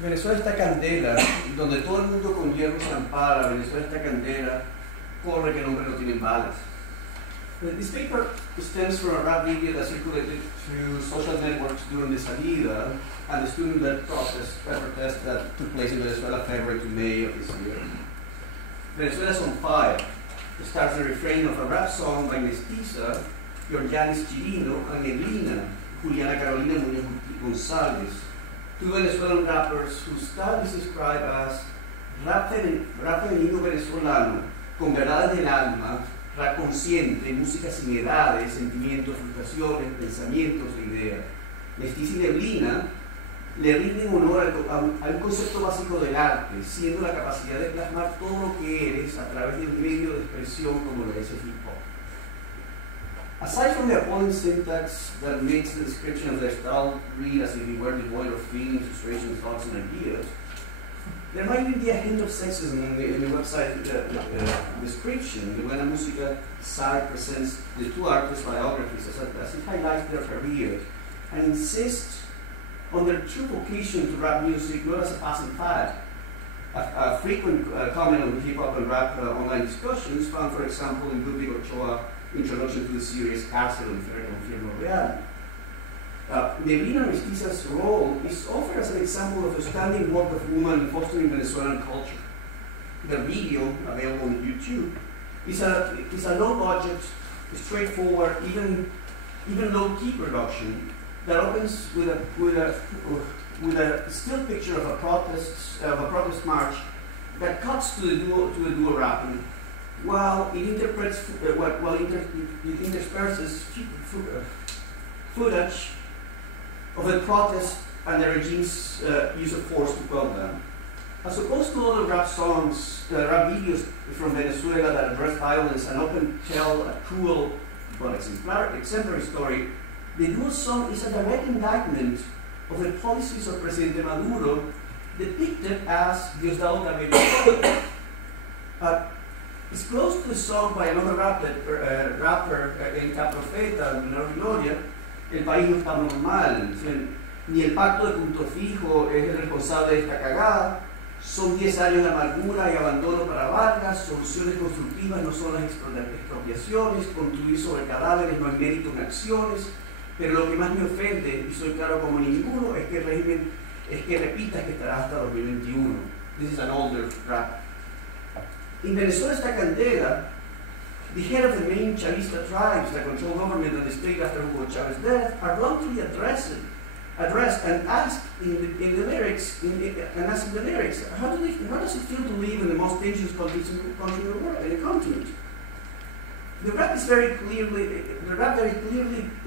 Venezuela está candela, donde todo el mundo con hierro se ampara. Venezuela está candela, corre que el hombre no tiene balas. This paper stems from a rap video that circulated through social networks during the salida and the student-led protest that took place in Venezuela February to May of this year. Venezuela's on fire. It starts the refrain of a rap song by Mestiza, Georgianis Chirino, and Neblina, Juliana Carolina Muñoz González, two Venezuelan rappers whose style is described as rap femenino venezolano, con verdades del alma, rap consciente, música sin edades, sentimientos, frustraciones, pensamientos e ideas. Mestiza y Neblina le rinden honor a un concepto básico del arte, siendo la capacidad de plasmar todo lo que eres a través de un medio de expresión como lo es el hip hop. Aside from the appalling syntax that makes the description of their style read as if it were devoid of feelings, frustrations, thoughts, and ideas, there might even be a hint of sexism in the website description. The Buena Música site presents the two artists' biographies as it highlights their careers and insists on their true vocation to rap music not as a passing fad. A frequent comment on hip-hop and rap online discussions found, for example, in Ludwig Ochoa's introduction to the series Cárcel o Infierno Real. Neblina Mestiza's role is offered as an example of a standing work of woman in fostering Venezuelan culture. The video, available on YouTube, is a low-budget, straightforward, even low-key production that opens with a still picture of a protest march that cuts to the duo rapping, while it intersperses footage of the protest and the regime's use of force to quell them. As opposed to other rap songs, rap videos from Venezuela that address violence and often tell a cruel but exemplary story, the duo song is a direct indictment of the policies of Presidente Maduro, depicted as Diosdado Cabello. It's close to the song by another rapper en Caprofeta, Menor Gloria, El país no está normal, ni el pacto de punto fijo es el responsable de esta cagada, son 10 años de amargura y abandono para Vargas, soluciones constructivas no son las expropiaciones, construir sobre cadáveres no hay mérito en acciones, pero lo que más me ofende, y soy claro como ninguno, es que el régimen, es que repitas que estará hasta 2021. This is an older rap. In Venezuela está candela, the head of the main Chavista tribes that control government and the state after Hugo Chávez's death are bluntly addressed and asked in the lyrics, how does it feel to live in the most dangerous country in the world, in the continent? The rap very clearly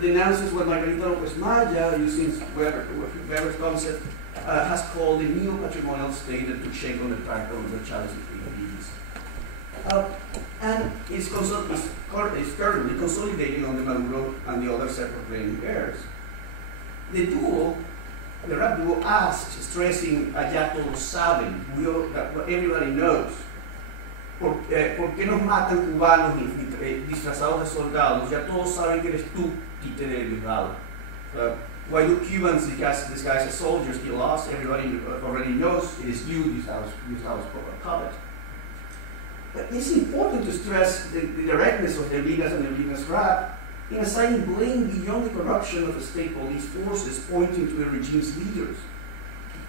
denounces what Margarita López Maya, using Weber's concept, has called the neo-patrimonial state that took shape on the track of the Chavez and is currently consolidating on the Maduro and the other separate reigning heirs. The rap duo asks, stressing, ya todos saben, that everybody knows, ¿por qué nos matan cubanos disfrazados de soldados? Ya todos saben que eres tú, títere derribado. Why do Cubans disguise as soldiers kill us? Everybody already knows it is you, Gustavo Covet. But it's important to stress the directness of Neblina's and Neblina's rap in assigning blame beyond the corruption of the state police forces, pointing to the regime's leaders,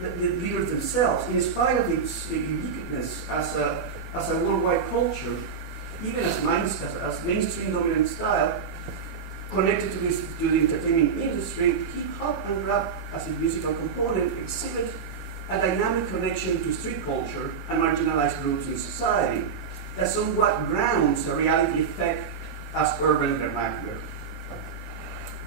the leaders themselves, in spite of its uniqueness as a worldwide culture, even as mainstream dominant style, connected to the entertainment industry. Hip-hop and rap as a musical component exhibit a dynamic connection to street culture and marginalized groups in society that somewhat grounds a reality effect as urban vernacular.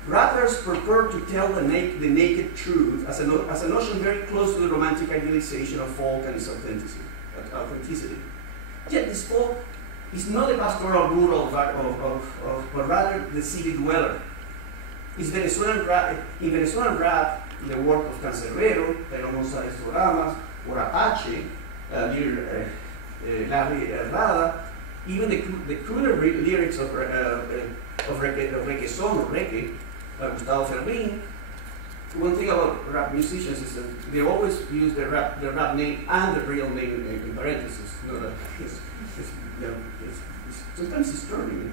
Rappers purport to tell the naked truth as a notion very close to the romantic idealization of folk and its authenticity. Yet this folk is not a pastoral rural but rather the city dweller. In Venezuelan rap, the work of Cancerbero, Pedro González Doramas, or Apache, Larry Rada, even the cruder lyrics of reggaeton or reggae, Gustavo Ferrin, one thing about rap musicians is that they always use their rap name and their real name in parentheses. You know, sometimes it's disturbing.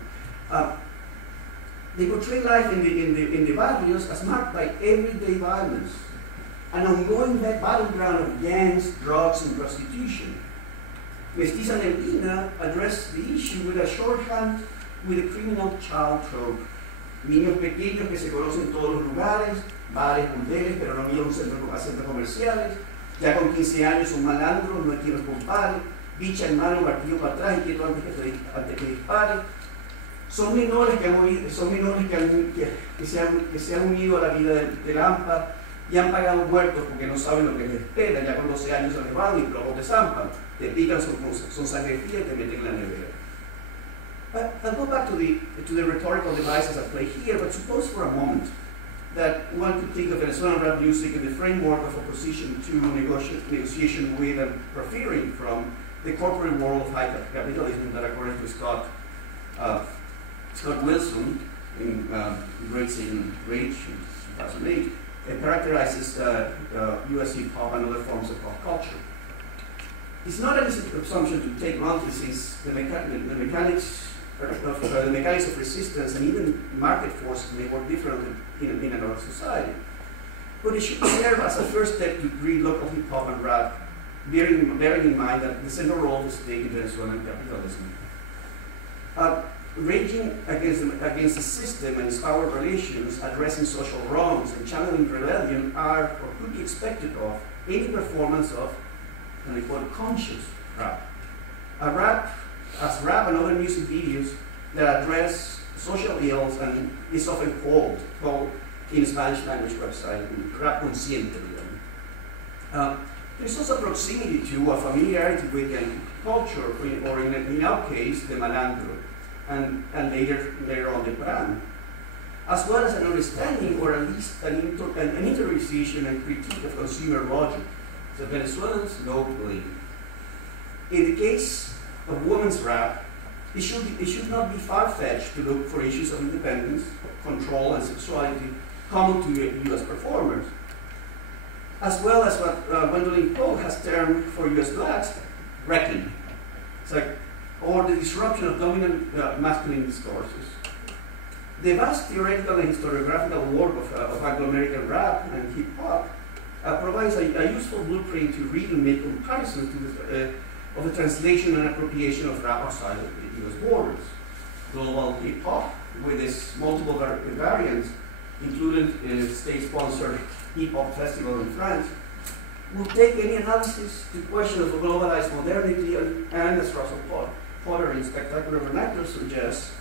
They portray life in the barrios as marked by everyday violence, an ongoing battleground of gangs, drugs, and prostitution. Mestiza Neblina addressed the issue with a shorthand with a criminal child trope. Niños pequeños que se conocen en todos los lugares, bares, burdeles, pero no miran a centros comerciales. Ya con 15 años un malandro, no hay quien los compare. Bicha en mano, martillo para atrás y quieto antes que dispare. Son menores que se han unido a la vida de Lampa y han pagado muertos porque no saben lo que les espera. Ya con 12 años se les van y luego te zampan, te pican, son sangre fría y te meten en la nevera. I'll go back to the rhetorical devices at play here, but suppose for a moment that one could think of Venezuelan rap music in the framework of opposition to negotiation with and proffering from the corporate world of high capitalism that, according to Scott Wilson in Great Satan Rage in 2008, characterizes US hip-hop and other forms of pop culture. It's not an easy assumption to take wrongly, since the mechanics of resistance and even market forces may work differently in another society. But it should serve as a first step to read local hip-hop and rap, bearing in mind that the central role of the state in Venezuelan capitalism. Raging against the system and its power relations, addressing social wrongs, and channeling rebellion are, or could be expected of, any performance of, and I quote, conscious rap. As rap and other music videos that address social ills and is often called in Spanish language website, rap consciente. There's also proximity to a familiarity with culture, or in our case, the malandro, and later on the Quran, as well as an understanding, or at least an interiorization and critique of consumer logic that Venezuelans know believe. In the case of women's rap, it should not be far-fetched to look for issues of independence, control, and sexuality common to US performers, as well as what Gwendolyn Poe has termed for US blacks, wrecking. It's like, or the disruption of dominant masculine discourses. The vast theoretical and historiographical work of Anglo-American rap and hip-hop provides a useful blueprint to read and make comparisons of the translation and appropriation of rap outside of the US borders. Global hip-hop, with its multiple variants, including state-sponsored hip-hop festival in France, will take any analysis to question of globalized modernity and, as Russell Potter in Spectacular Vernacular suggests,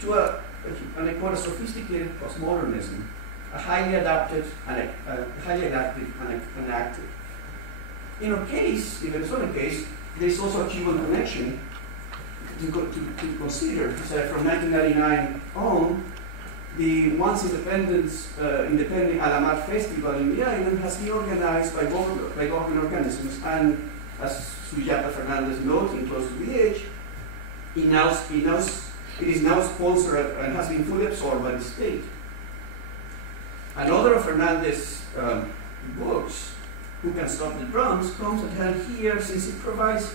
to a sophisticated postmodernism, a highly adaptive and active. In our case, in the Venezuelan case, there is also a Cuban connection to consider. So from 1999 on, the once independent Alamar Festival in the island has been organized by government organisms, and as Sujata Fernandez notes in Close to the Edge, it is now sponsored and has been fully absorbed by the state. Another of Fernandez's books, Who Can Stop the Drums, comes at hand here, since it provides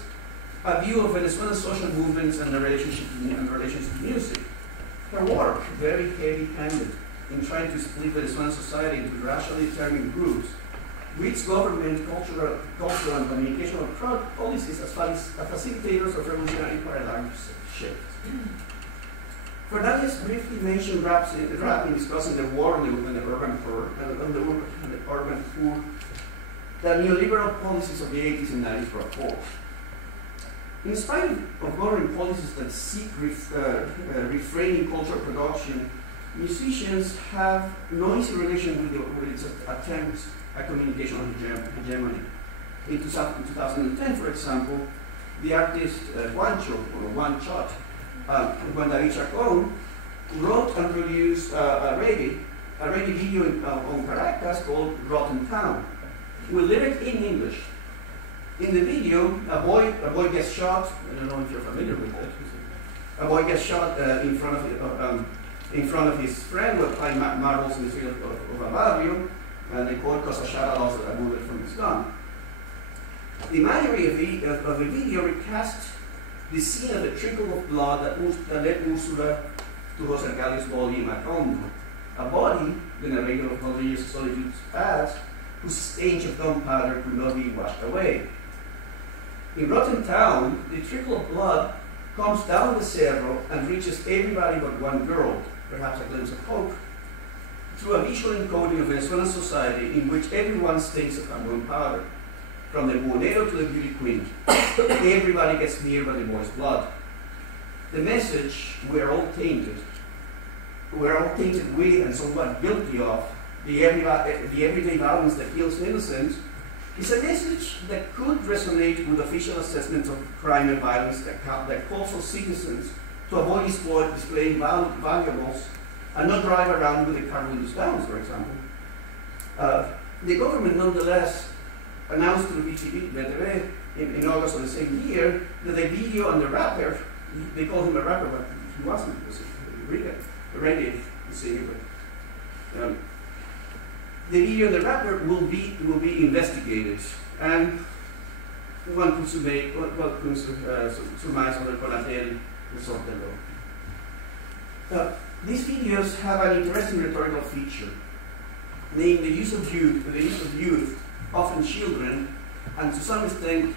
a view of Venezuelan social movements and the relationship to music. Her work, very heavy-handed in trying to split Venezuelan society into racially determined groups, reads government, cultural and communicational policies as facilitators of revolutionary paradigm shifts. Fernandez briefly mentioned rap in discussing the war and the urban poor, that neoliberal policies of the 80s and 90s brought forth. In spite of government policies that seek refraining cultural production, musicians have no easy relation with its attempts at communication hegemony. In 2010, for example, the artist Juan Chot, Juan David Chacon, wrote and produced a reggae video on Caracas called Rotten Town, with lyrics in English. In the video, a boy gets shot. I don't know if you're familiar with it. A boy gets shot in front of his friend while playing marbles in the street of a barrio, and the court caused a shadow loss of a bullet from his gun. The imagery of the video recasts the scene of the trickle of blood that led Ursula to Jose Arcadio's body in Macondo, a body, the narrator of 100 Years of Solitude's past, whose stench of gunpowder could not be washed away. In Rotten Town, the trickle of blood comes down the cerro and reaches everybody but one girl, perhaps a glimpse of hope, through a visual encoding of Venezuelan society in which everyone stinks of gunpowder. From the buhonero to the beauty queen, everybody gets near by the boy's blood. The message, we're all tainted with and somewhat guilty of the everyday violence that kills innocents, is a message that could resonate with official assessments of crime and violence that calls for citizens to avoid displaying valuables and not drive around with the car windows down, for example. The government, nonetheless, announced to Beatriz Viterbo in August of the same year that the video and the rapper, they called him a rapper, but he wasn't, he was a reggae singer. The video and the rapper will be investigated, and one could surmise under Conatel resort the law. These videos have an interesting rhetorical feature, namely the use of youth, often children, and to some extent,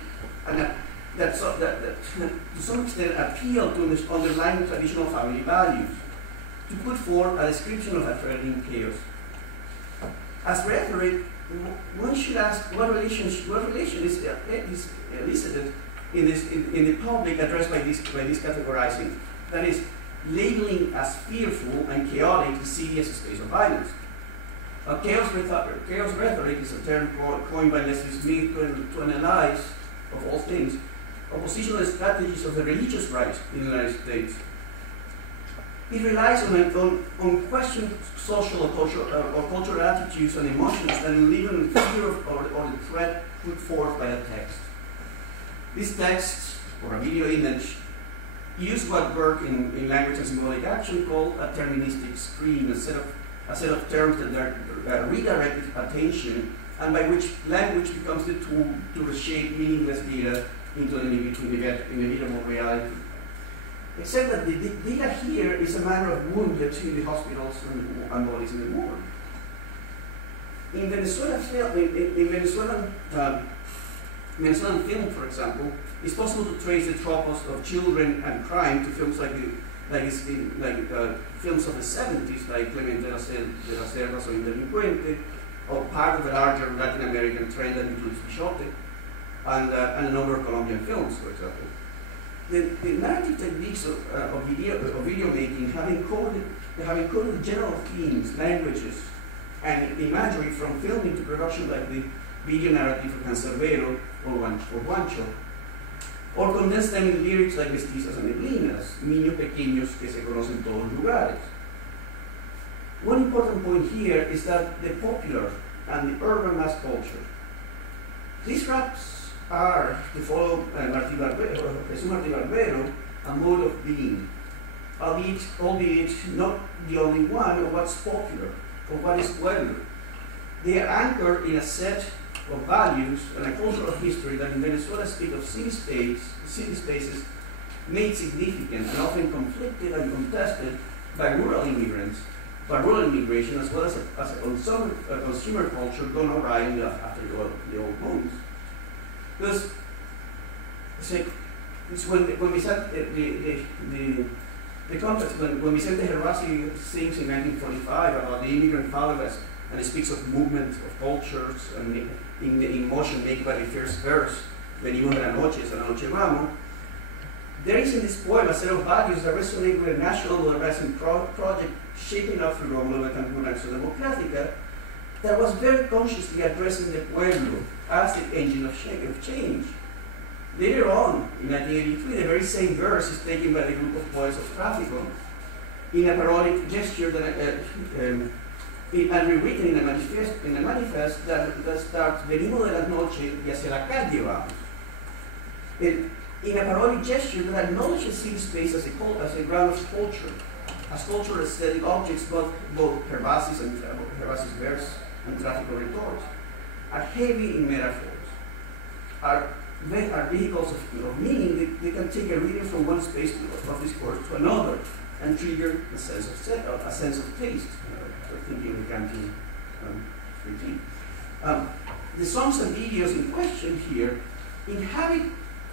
appeal to this underlying traditional family values, to put forth a description of a threatening chaos. As rhetoric, one should ask what relation is elicited in the public addressed by this categorizing, that is, labeling as fearful and chaotic the city as a space of violence. Chaos rhetoric is a term coined by Leslie Smith to analyze, of all things, oppositional strategies of the religious right in the United States. It relies on questioned social or cultural attitudes and emotions that live in fear or the threat put forth by a text. This text, or a video image, use what Burke in language and symbolic action called a terministic screen, a set of terms that redirect attention, and by which language becomes the tool to reshape meaningless data into an inevitable reality. Except that the data here is a matter of wounded in the hospitals and bodies in the war. In Venezuelan film, for example, it's possible to trace the tropes of children and crime to films films of the 70s, like Clemente de la Cervas or Il Delincuente, or part of a larger Latin American trend that includes Pichote, and a number of Colombian films, for example. The narrative techniques of video making have encoded general themes, languages, and imagery from filming to production, like the video narrative of Cancerbero or Guancho, or condense them in lyrics like Mestizas and Neblinas, niños pequeños que se conocen en todos lugares. One important point here is that the popular and the urban mass culture, these raps are, to follow Jesús Martí Barbero, a mode of being, albeit not the only one of what's popular, or what is popular. They are anchored in a set of values and a cultural history that in Venezuela speak of city spaces made significant and often conflicted and contested by rural immigrants, by rural immigration, as well as a consumer culture gone awry after the old homes. Because when we said the context, when Vicente Gervasi sings in 1945 about the immigrant fatherless, and he speaks of movement of cultures and in the emotion made by the first verse, Venimos de la noche, esta noche vamos, there is in this poem a set of values that resonate with a national modernizing project shaping up through Rómulo Betancourt and Acción Democrática that was very consciously addressing the pueblo as the engine of change. Later on, in 1983, the very same verse is taken by the group of poets of Tráfico in a parodic gesture and rewritten in a manifest that starts Venimos de la noche y hacia la calle vamos. In a parodic gesture that acknowledges city space as a ground of culture, as cultural aesthetic objects, both Gervasi's and Gervasi's verse and traffic rhetoric, are heavy in metaphors, are vehicles of meaning. They can take a reader from one space of discourse to another and trigger a sense of taste. Thinking of the Kantian critique. The songs and videos in question here inhabit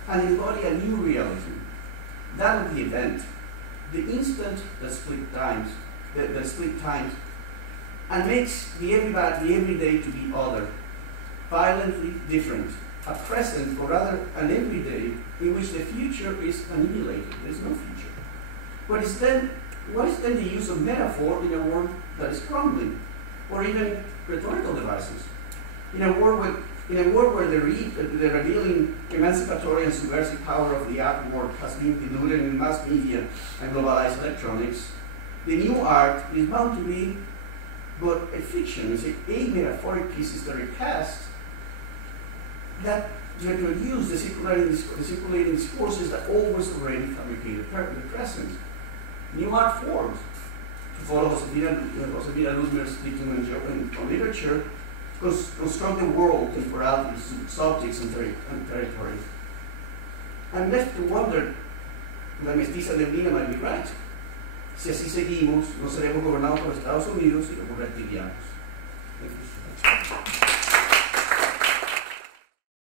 and embody a new realism, that of the event, the instant that split times, and makes the everyday to be other, violently different, a present or rather an everyday in which the future is annihilated. There is no future. What is then the use of metaphor in a world that is crumbling, or even rhetorical devices? In a world where the revealing emancipatory and subversive power of the art world has been diluted in mass media and globalized electronics, the new art is bound to be but a fiction. It's a metaphoric piece is the recast that reproduce the circulating discourses that always already fabricated the present. New art forms, to follow Josefina Luzmer's dictum on literature, construct the world, temporalities, subjects, and territories. I'm left to wonder, la mestiza de Lina might be right. Si así seguimos, no seremos gobernados por Estados Unidos, sino por reptilianos. Thank you.